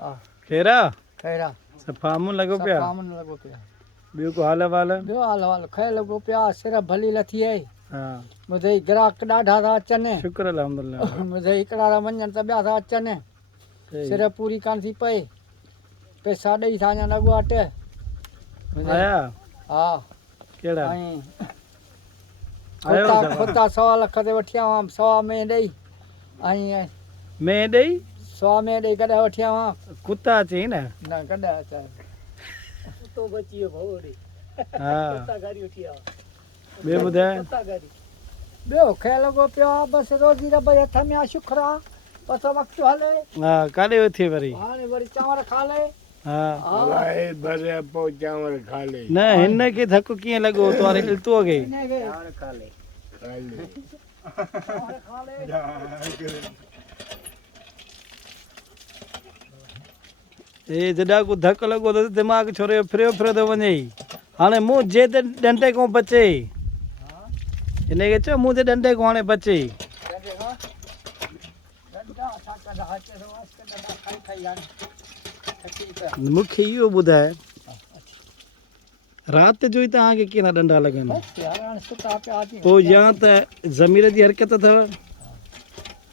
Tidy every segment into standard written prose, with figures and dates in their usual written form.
हां खेरा खैरा सफामु लगो पिया सामान लगो पिया बियो को हाल वाल बियो हाल खे लगो पिया सिर भली लथी है हां मुझे ग्राहक ॾाढा था अचनि शुक्र अल्हम्दुलिल्लाह मुझे हिकिड़ा था वञनि त ॿिया था अचनि सिर पूरी कान थी पए पैसा ॾेई था वञनि अॻु वटि आया हा केड़ा ऐं आयो खुता 1.25 लख ते वठी आवां 1.25 में ॾेई ऐं मैं दई 100 में ॾेई कॾहिं वठी आवां कुत्ता चई न न कॾहिं अचां कुतो बची वियो भाऊ ॾे हां कुत्ता गाड़ी वठी आवां बे बुधाए कुत्ता गाड़ी ॿियो खे लॻो पियो आहे बसि रोज़ी रब जे हथ में आहे शुक्र आहे बसि वक़्तु हले हां काॾे वेठी वरी हाणे वरी चांवर खा ले हां हलाए भरे पोइ चांवर खा ले न हिन खे धक कीअं लॻो तोरे इल्तो गे चांवर खा ले खा ले चांवर खा ले ए जॾा को धक लॻो त दिमाग़ छोरे फिरियो थो वञे हाणे मूं जे ते डंडे को बचे हिन खे चओ मूं ते डंडे को हाणे बचे मूंखे इहो ॿुधाए राति जो ई तव्हांखे कीअं डंडा लॻनि पोइ या त ज़मीर जी हरकत अथव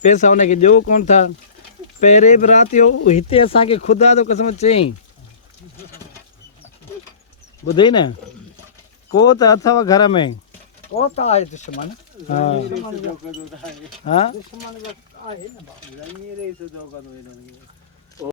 पैसा हुनखे ॾियो कोन था पहिरें बि राति जो हिते असांखे ख़ुदा तो कसम चयईं ॿुधई न को त अथव घर में को त आहे दुश्मन हा दुश्मन हा आहे न